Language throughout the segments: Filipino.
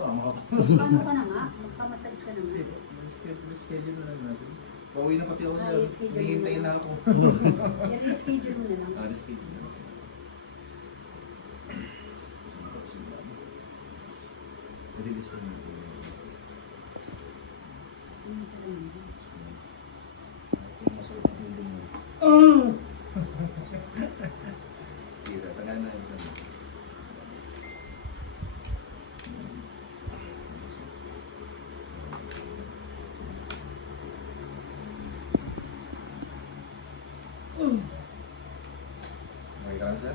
to ah. Paano ka na nga? Magpamassage ka na nga. Schedule na lang natin. Pauwi na pati ako Ah, sir. i-schedule Hihintay mo na na. ako. I-reschedule mo na lang. Schedule na ako. Release na ako. Sino siya naman? Kung masarap ang ulo mo. Sige, tagal na isa. Okay ka lang, sir?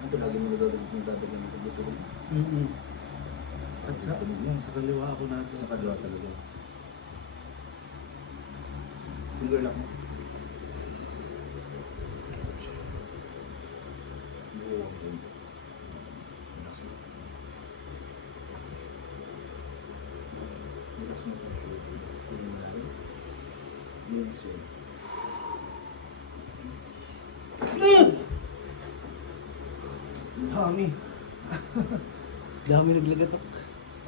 Ito lagi mo nadadagyan ng buto. At sa kaliwa ako natin. Sa kaliwa talaga. Finger lock mo. Relax mo. Relax mo ang shoulder. Tingnan mo lang. Yung same. Dami. Dami naglagat ako.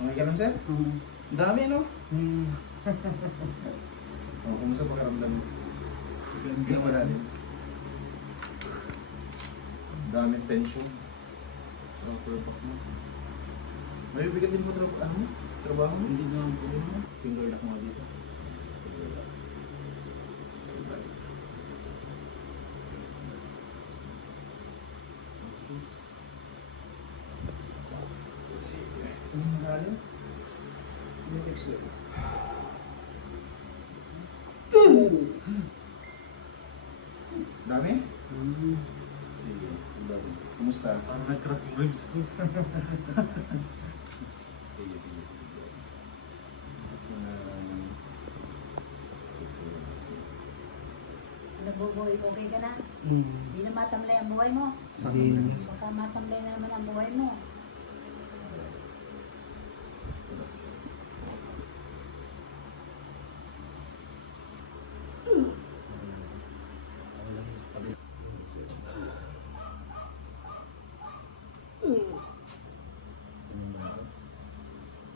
Okay ka lang, sir? Ang dami, no? Oh, kumusta pakiramdam mo? Hindi mo natin. Daming tension. Upper back mo. May bigat din po trabaho mo? Hindi naman po. Finger lock mo dito. Finger lock. Sige. Sige. Ano malalim? Yung exhale. Dami? Sige. Ang dami. Kumusta? Parang nag-crack yung ribs ko. Sige, sige. Nagbubuhay, okay ka na? Hindi na matamlay ang buhay mo. Hindi. Baka matamlay na naman ang buhay mo.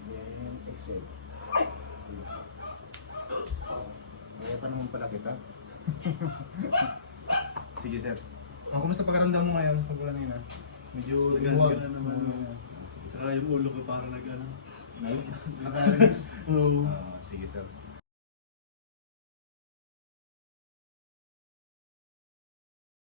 Then, exhale. Kaya pa naman pala kita. Sige, sir. Kumusta pakiramdam mo ngayon? Pag wala na medyo Nagagawa na naman. Saka yung ulo ko parang nag-ano. Nakarinis? Oo. Sige, sir.